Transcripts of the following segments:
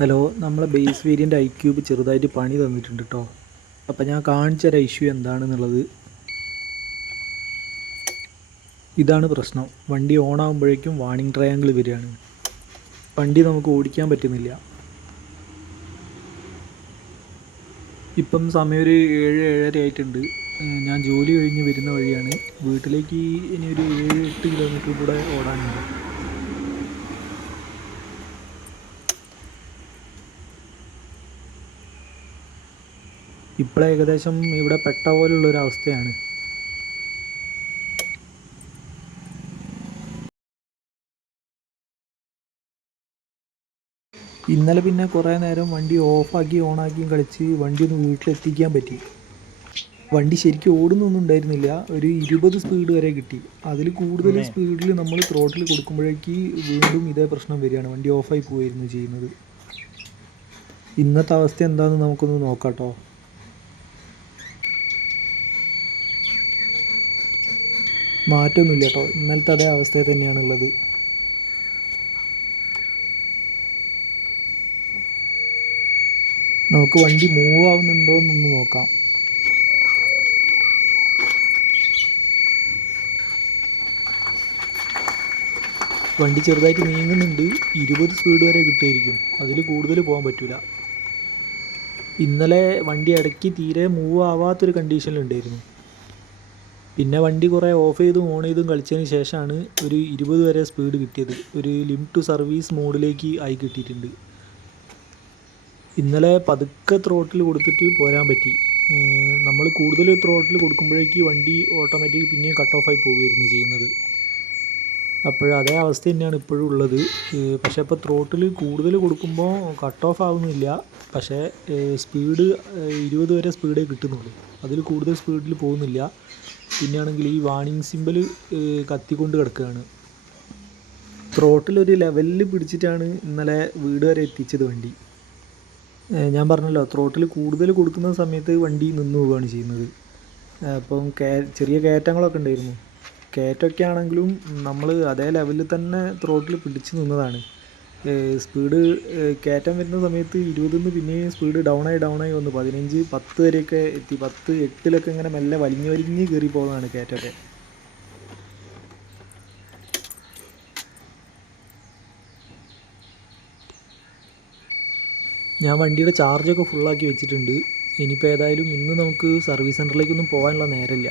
Hello നമ്മൾ base variant I cube ചെറുതായിട്ട് പണി തന്നിട്ടുണ്ട് കേട്ടോ അപ്പം ഞാൻ കാണിച്ച ഒരു ഇഷ്യൂ എന്താണെന്നുള്ളത്. ഇതാണ് പ്രശ്നം. വണ്ടി ഓൺ ആകുമ്പോഴേക്കും വാണിംഗ് ട്രയാങ്കിൾ വരികയാണ്. വണ്ടി നമുക്ക് ഓടിക്കാൻ പറ്റുന്നില്ല. ഇപ്പം സമയം ഒരു ഏഴ് ഏഴര ആയിട്ടുണ്ട്. ഞാൻ ജോലി കഴിഞ്ഞ് വരുന്ന വഴിയാണ്. വീട്ടിലേക്ക് ഇനി ഒരു ഏഴ് എട്ട് കിലോമീറ്റർ കൂടെ ഓടാനുണ്ട്. ഇപ്പോൾ ഏകദേശം ഇവിടെ പെട്ട പോലുള്ള ഒരു അവസ്ഥയാണ്. ഇന്നലെ പിന്നെ കുറേ നേരം വണ്ടി ഓഫാക്കി ഓണാക്കിയും കളിച്ച് വണ്ടി ഒന്ന് വീട്ടിലെത്തിക്കാൻ പറ്റി. വണ്ടി ശരിക്കും ഓടുന്നൊന്നും ഉണ്ടായിരുന്നില്ല. ഒരു ഇരുപത് സ്പീഡ് വരെ കിട്ടി. അതിൽ കൂടുതൽ സ്പീഡിൽ നമ്മൾ ത്രോട്ടിൽ കൊടുക്കുമ്പോഴേക്ക് വീണ്ടും ഇതേ പ്രശ്നം വരികയാണ്. വണ്ടി ഓഫായി പോയിരുന്നു ചെയ്യുന്നത്. ഇന്നത്തെ അവസ്ഥ എന്താണെന്ന് നമുക്കൊന്ന് നോക്കാം കേട്ടോ മാറ്റമൊന്നുമില്ല കേട്ടോ. ഇന്നലത്തെ അതേ അവസ്ഥയിൽ തന്നെയാണുള്ളത്. നമുക്ക് വണ്ടി മൂവ് ആവുന്നുണ്ടോ എന്നൊന്ന് നോക്കാം. വണ്ടി ചെറുതായിട്ട് നീങ്ങുന്നുണ്ട്. ഇരുപത് സ്പീഡ് വരെ കിട്ടുമായിരിക്കും. അതിൽ കൂടുതൽ പോകാൻ പറ്റില്ല ഇന്നലെ വണ്ടി ഇടയ്ക്ക് തീരെ മൂവ് ആവാത്തൊരു കണ്ടീഷനിലുണ്ടായിരുന്നു പിന്നെ വണ്ടി കുറേ ഓഫ് ചെയ്തും ഓൺ ചെയ്തും കളിച്ചതിന് ശേഷമാണ് ഒരു ഇരുപത് വരെ സ്പീഡ് കിട്ടിയത്. ഒരു ലിമിറ്റ് ടു സർവീസ് മോഡിലേക്ക് ആയി കിട്ടിയിട്ടുണ്ട്. ഇന്നലെ പതുക്കെ ത്രോട്ടിൽ കൊടുത്തിട്ട് പോരാൻ പറ്റി. നമ്മൾ കൂടുതൽ ത്രോട്ടിൽ കൊടുക്കുമ്പോഴേക്ക് വണ്ടി ഓട്ടോമാറ്റിക് പിന്നെയും കട്ട് ഓഫായി പോവുകയായിരുന്നു ചെയ്യുന്നത്. അപ്പോൾ അതേ അവസ്ഥ തന്നെയാണ് ഇപ്പോഴും ഉള്ളത്. പക്ഷേ ഇപ്പോൾ ത്രോട്ടിൽ കൂടുതൽ കൊടുക്കുമ്പോൾ കട്ട് ഓഫ് ആവുന്നില്ല. പക്ഷേ സ്പീഡ് ഇരുപത് വരെ സ്പീഡേ കിട്ടുന്നുള്ളൂ. അതിൽ കൂടുതൽ സ്പീഡിൽ പോകുന്നില്ല. പിന്നെയാണെങ്കിൽ ഈ വാണിംഗ് സിമ്പൽ കത്തിക്കൊണ്ട് കിടക്കുകയാണ്. ത്രോട്ടിൽ ഒരു ലെവലിൽ പിടിച്ചിട്ടാണ് ഇന്നലെ വീട് വരെ എത്തിച്ചത് വണ്ടി. ഞാൻ പറഞ്ഞല്ലോ ത്രോട്ടിൽ കൂടുതൽ കൊടുക്കുന്ന സമയത്ത് വണ്ടി നിന്ന് പോവുകയാണ് ചെയ്യുന്നത്. അപ്പം കേ ചെറിയ കയറ്റങ്ങളൊക്കെ ഉണ്ടായിരുന്നു. കയറ്റമൊക്കെ ആണെങ്കിലും നമ്മൾ അതേ ലെവലിൽ തന്നെ ത്രോട്ടിൽ പിടിച്ച് നിന്നതാണ്. സ്പീഡ് കയറ്റം വരുന്ന സമയത്ത് ഇരുപതിൽ നിന്ന് പിന്നെയും സ്പീഡ് ഡൗൺ ആയി ഡൗൺ ആയി വന്നു. പതിനഞ്ച് പത്ത് വരെയൊക്കെ എത്തി. പത്ത് എട്ടിലൊക്കെ ഇങ്ങനെ മെല്ലെ വലിഞ്ഞ് വലിഞ്ഞ് കയറി പോകുന്നതാണ് കയറ്റമൊക്കെ. ഞാൻ വണ്ടിയുടെ ചാർജൊക്കെ ഫുള്ളാക്കി വെച്ചിട്ടുണ്ട്. ഇനിയിപ്പോൾ ഏതായാലും ഇന്ന് നമുക്ക് സർവീസ് സെന്ററിലേക്കൊന്നും പോകാനുള്ള നേരമില്ല.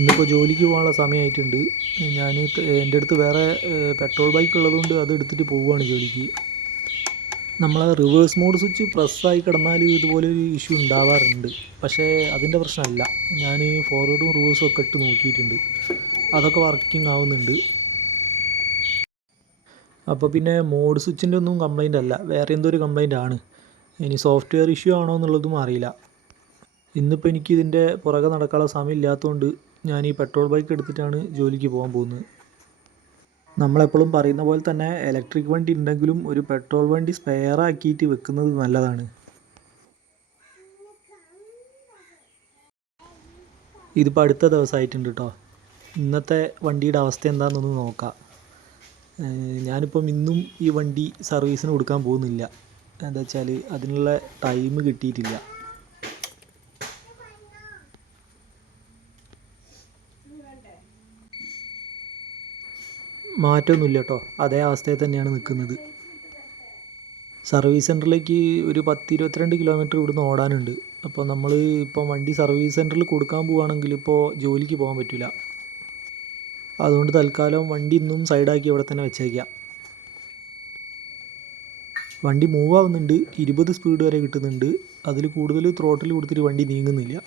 ഇന്നിപ്പോൾ ജോലിക്ക് പോകാനുള്ള സമയമായിട്ടുണ്ട് ഞാൻ എന്റെ അടുത്ത് വേറെ പെട്രോൾ ബൈക്ക് ഉള്ളതുകൊണ്ട് അത് എടുത്തിട്ട് പോവുകയാണ് ജോലിക്ക്. നമ്മൾ റിവേഴ്സ് മോഡ് സ്വിച്ച് പ്രസ്സായി കിടന്നാൽ ഇതുപോലെ ഒരു ഇഷ്യൂ ഉണ്ടാവാറുണ്ട്. പക്ഷേ അതിന്റെ പ്രശ്നമല്ല. ഞാൻ ഫോർവേഡും റിവേഴ്സും ഒക്കെ ഇട്ട് നോക്കിയിട്ടുണ്ട്. അതൊക്കെ വർക്കിംഗ് ആവുന്നുണ്ട്. അപ്പോൾ പിന്നെ മോഡ് സ്വിച്ചിന്റെ ഒന്നും കംപ്ലൈന്റ് അല്ല. വേറെ എന്തോ ഒരു കംപ്ലൈന്റ് ആണ്. ഇനി സോഫ്റ്റ്വെയർ ഇഷ്യൂ ആണോ എന്നുള്ളതും അറിയില്ല. ഇന്നിപ്പോൾ എനിക്ക് ഇതിന്റെ പുറകെ നടക്കാനുള്ള സമയം ഇല്ലാത്തതുകൊണ്ട് ഞാൻ ഈ പെട്രോൾ ബൈക്ക് എടുത്തിട്ടാണ് ജോലിക്ക് പോകാൻ പോകുന്നത്. നമ്മളെപ്പോഴും പറയുന്ന പോലെ തന്നെ ഇലക്ട്രിക് വണ്ടി ഉണ്ടെങ്കിലും ഒരു പെട്രോൾ വണ്ടി സ്പെയർ ആക്കിയിട്ട് വെക്കുന്നത് നല്ലതാണ്. ഇതിപ്പോൾ അടുത്ത ദിവസമായിട്ടുണ്ട് കേട്ടോ ഇന്നത്തെ വണ്ടിയുടെ അവസ്ഥ എന്താണെന്നൊന്ന് നോക്കാം. ഞാനിപ്പം ഇന്നും ഈ വണ്ടി സർവീസിന് കൊടുക്കാൻ പോകുന്നില്ല. എന്താ വെച്ചാൽ അതിനുള്ള ടൈം കിട്ടിയിട്ടില്ല. മാറ്റമൊന്നുമില്ല കേട്ടോ. അതേ അവസ്ഥയിൽ തന്നെയാണ് നിൽക്കുന്നത്. സർവീസ് സെന്ററിലേക്ക് ഒരു പത്ത് ഇരുപത്തിരണ്ട് കിലോമീറ്റർ ഇവിടുന്ന് ഓടാനുണ്ട്. അപ്പോൾ നമ്മൾ ഇപ്പം വണ്ടി സർവീസ് സെന്ററിൽ കൊടുക്കാൻ പോവുകയാണെങ്കിൽ ഇപ്പോൾ ജോലിക്ക് പോകാൻ പറ്റില്ല. അതുകൊണ്ട് തൽക്കാലം വണ്ടി ഇന്നും സൈഡാക്കി ഇവിടെ തന്നെ വെച്ചേക്കാം. വണ്ടി മൂവ് ആവുന്നുണ്ട്. ഇരുപത് സ്പീഡ് വരെ കിട്ടുന്നുണ്ട്. അതിൽ കൂടുതൽ ത്രോട്ടിൽ കൊടുത്തിട്ട് വണ്ടി നീങ്ങുന്നില്ല.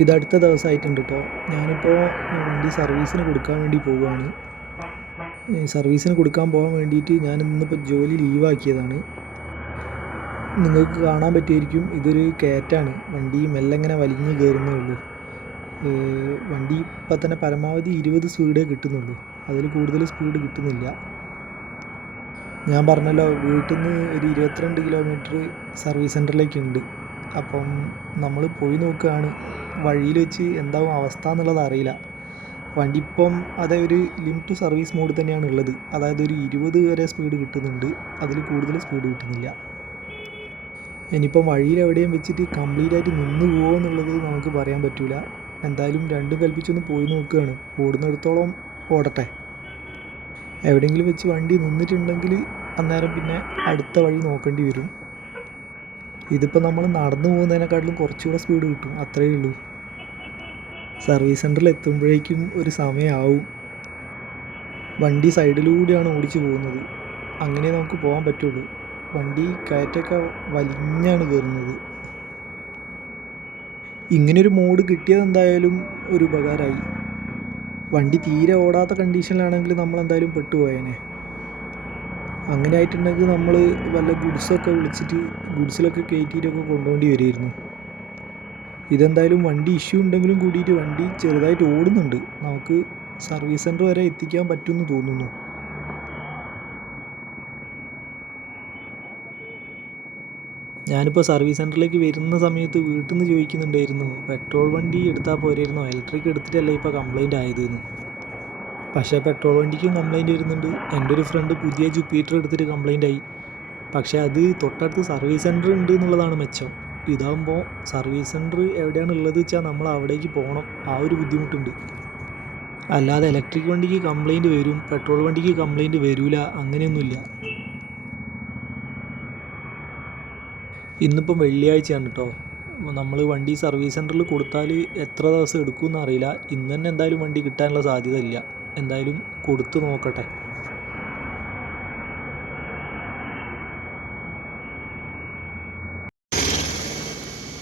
ഇത് അടുത്ത ദിവസമായിട്ടുണ്ട് കേട്ടോ. ഞാനിപ്പോൾ വണ്ടി സർവീസിന് കൊടുക്കാൻ വേണ്ടി പോവുകയാണ്. സർവീസിന് കൊടുക്കാൻ പോകാൻ വേണ്ടിയിട്ട് ഞാൻ ഇന്നിപ്പോൾ ജോലി ലീവാക്കിയതാണ്. നിങ്ങൾക്ക് കാണാൻ പറ്റുമായിരിക്കും ഇതൊരു കയറ്റാണ്. വണ്ടി മെല്ലെ ഇങ്ങനെ വലിഞ്ഞ് കയറുന്നേ ഉള്ളൂ. വണ്ടി ഇപ്പം തന്നെ പരമാവധി ഇരുപത് സ്പീഡേ കിട്ടുന്നുള്ളൂ. അതിൽ കൂടുതൽ സ്പീഡ് കിട്ടുന്നില്ല. ഞാൻ പറഞ്ഞല്ലോ വീട്ടിൽ നിന്ന് ഒരു ഇരുപത്തിരണ്ട് കിലോമീറ്റർ സർവീസ് സെന്ററിലേക്ക് ഉണ്ട്. അപ്പം നമ്മൾ പോയി നോക്കുകയാണ്. വഴിയിൽ വെച്ച് എന്താവും അവസ്ഥ എന്നുള്ളത് അറിയില്ല. വണ്ടി ഇപ്പം അതേ ഒരു ലിമിറ്റ് സർവീസ് മോഡ് തന്നെയാണ് ഉള്ളത്. അതായത് ഒരു ഇരുപത് വരെ സ്പീഡ് കിട്ടുന്നുണ്ട്. അതിൽ കൂടുതൽ സ്പീഡ് കിട്ടുന്നില്ല. ഇനിയിപ്പം വഴിയിൽ എവിടെയും വെച്ചിട്ട് കംപ്ലീറ്റ് ആയിട്ട് നിന്ന് പോകുമോ എന്നുള്ളത് നമുക്ക് പറയാൻ പറ്റില്ല എന്തായാലും രണ്ടും കൽപ്പിച്ചൊന്ന് പോയി നോക്കുകയാണ്. ഓടുന്നിടത്തോളം ഓടട്ടെ. എവിടെയെങ്കിലും വെച്ച് വണ്ടി നിന്നിട്ടുണ്ടെങ്കിൽ അന്നേരം പിന്നെ അടുത്ത വഴി നോക്കേണ്ടി വരും. ഇതിപ്പോൾ നമ്മൾ നടന്നു പോകുന്നതിനെക്കാട്ടിലും കുറച്ചുകൂടെ സ്പീഡ് കിട്ടും. അത്രയേ ഉള്ളൂ. സർവീസ് സെന്ററിൽ എത്തുമ്പോഴേക്കും ഒരു സമയമാവും വണ്ടി സൈഡിലൂടെയാണ് ഓടിച്ചു പോകുന്നത്. അങ്ങനെ നമുക്ക് പോകാൻ പറ്റുള്ളൂ. വണ്ടി കയറ്റൊക്കെ വലിഞ്ഞാണ് കയറുന്നത്. ഇങ്ങനൊരു മോഡ് കിട്ടിയത് എന്തായാലും ഒരു ഉപകാരമായി. വണ്ടി തീരെ ഓടാത്ത കണ്ടീഷനിലാണെങ്കിൽ നമ്മൾ എന്തായാലും പെട്ടുപോയേനെ. അങ്ങനെ ആയിട്ടുണ്ടെങ്കിൽ നമ്മൾ വല്ല ഗുഡ്സൊക്കെ വിളിച്ചിട്ട് ഗുഡ്സിലൊക്കെ കയറ്റിയിട്ടൊക്കെ കൊണ്ടുപോകേണ്ടി വരുമായിരുന്നു ഇതെന്തായാലും വണ്ടി ഇഷ്യൂ ഉണ്ടെങ്കിലും കൂടിയിട്ട് വണ്ടി ചെറുതായിട്ട് ഓടുന്നുണ്ട്. നമുക്ക് സർവീസ് സെന്റർ വരെ എത്തിക്കാൻ പറ്റുമെന്ന് തോന്നുന്നു. ഞാനിപ്പോൾ സർവീസ് സെന്ററിലേക്ക് വരുന്ന സമയത്ത് വീട്ടിൽ നിന്ന് ചോദിക്കുന്നുണ്ടായിരുന്നു പെട്രോൾ വണ്ടി എടുത്താൽ പോരായിരുന്നോ ഇലക്ട്രിക് എടുത്തിട്ടല്ലേ ഇപ്പോൾ കംപ്ലൈന്റ് ആയതെന്ന്? പക്ഷേ പെട്രോൾ വണ്ടിക്കും കംപ്ലൈന്റ് വരുന്നുണ്ട്. എന്റെ ഒരു ഫ്രണ്ട് പുതിയ ജുപ്പീറ്റർ എടുത്തിട്ട് കംപ്ലൈന്റ് ആയി. പക്ഷേ അത് തൊട്ടടുത്ത് സർവീസ് സെന്റർ ഉണ്ട് എന്നുള്ളതാണ് മെച്ചം. ഇതാകുമ്പോൾ സർവീസ് സെന്റർ എവിടെയാണ് ഉള്ളത് വെച്ചാൽ നമ്മൾ അവിടേക്ക് പോകണം ആ ഒരു ബുദ്ധിമുട്ടുണ്ട്. അല്ലാതെ ഇലക്ട്രിക് വണ്ടിക്ക് കംപ്ലൈന്റ് വരും പെട്രോൾ വണ്ടിക്ക് കംപ്ലൈന്റ് വരില്ല അങ്ങനെയൊന്നുമില്ല. ഇന്നിപ്പം വെള്ളിയാഴ്ചയാണ് കേട്ടോ നമ്മൾ വണ്ടി സർവീസ് സെന്ററിൽ കൊടുത്താൽ എത്ര ദിവസം എടുക്കുമെന്ന് അറിയില്ല. ഇന്ന് തന്നെ എന്തായാലും വണ്ടി കിട്ടാനുള്ള സാധ്യത ഇല്ല. എന്തായാലും കൊടുത്തു നോക്കട്ടെ.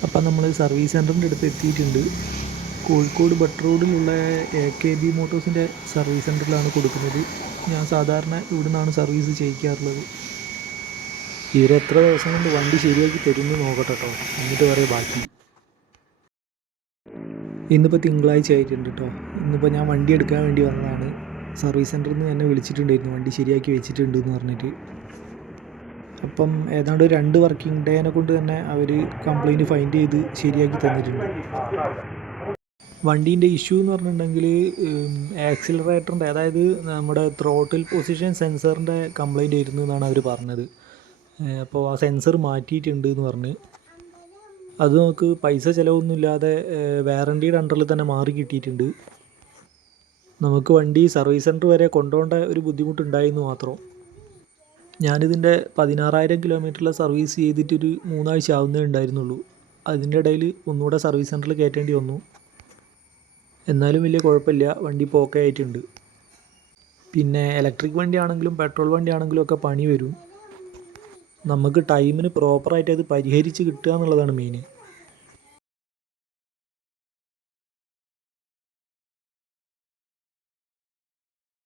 അപ്പം നമ്മൾ സർവീസ് സെന്ററിന്റെ അടുത്ത് എത്തിയിട്ടുണ്ട്. കോഴിക്കോട് ബട്ട് റോഡിലുള്ള എ കെ ബി മോട്ടോഴ്സിന്റെ സർവീസ് സെന്ററിലാണ് കൊടുക്കുന്നത്. ഞാൻ സാധാരണ ഇവിടെ നിന്നാണ് സർവീസ് ചെയ്യിക്കാറുള്ളത്. ഇവർ എത്ര ദിവസം കൊണ്ട് വണ്ടി ശരിയാക്കി തരുമെന്ന് നോക്കട്ടെ കേട്ടോ എന്നിട്ട് പറയാം ബാക്കി. ഇന്നിപ്പോൾ തിങ്കളാഴ്ച ആയിട്ടുണ്ട് കേട്ടോ ഇന്നിപ്പോൾ ഞാൻ വണ്ടി എടുക്കാൻ വേണ്ടി വന്നതാണ്. സർവീസ് സെന്ററിൽ നിന്ന് എന്നെ വിളിച്ചിട്ടുണ്ടായിരുന്നു. വണ്ടി ശരിയാക്കി വെച്ചിട്ടുണ്ട് എന്ന് പറഞ്ഞിട്ട്. അപ്പം ഏതാണ്ട് രണ്ട് വർക്കിംഗ് ഡേനെ കൊണ്ട് തന്നെ അവർ കംപ്ലൈന്റ് ഫൈൻഡ് ചെയ്ത് ശരിയാക്കി തന്നിട്ടുണ്ട്. വണ്ടീന്റെ ഇഷ്യൂ എന്ന് പറഞ്ഞിട്ടുണ്ടെങ്കിൽ ആക്സിലറേറ്ററിന്റെ അതായത് നമ്മുടെ ത്രോട്ടിൽ പൊസിഷൻ സെൻസറിന്റെ കംപ്ലൈന്റ് ആയിരുന്നു എന്നാണ് അവർ പറഞ്ഞത്. അപ്പോൾ ആ സെൻസർ മാറ്റിയിട്ടുണ്ട് എന്ന് പറഞ്ഞ്. അത് നമുക്ക് പൈസ ചിലവൊന്നുമില്ലാതെ വാറണ്ടിയുടെ അണ്ടറിൽ തന്നെ മാറി കിട്ടിയിട്ടുണ്ട്. നമുക്ക് വണ്ടി സർവീസ് സെന്റർ വരെ കൊണ്ടുപോകേണ്ട ഒരു ബുദ്ധിമുട്ടുണ്ടായിരുന്നു മാത്രം. ഞാനിതിന്റെ പതിനാറായിരം കിലോമീറ്ററിലെ സർവീസ് ചെയ്തിട്ടൊരു മൂന്നാഴ്ച ആവുന്നേ ഉണ്ടായിരുന്നുള്ളൂ. അതിന്റെ ഇടയിൽ ഒന്നുകൂടെ സർവീസ് സെന്ററിൽ കയറ്റേണ്ടി വന്നു. എന്നാലും വലിയ കുഴപ്പമില്ല. വണ്ടി പോക്കെ ആയിട്ടുണ്ട്. പിന്നെ ഇലക്ട്രിക് വണ്ടിയാണെങ്കിലും പെട്രോൾ വണ്ടിയാണെങ്കിലും ഒക്കെ പണി വരും. നമുക്ക് ടൈമിന് പ്രോപ്പറായിട്ട് അത് പരിഹരിച്ച് കിട്ടുക എന്നുള്ളതാണ് മെയിൻ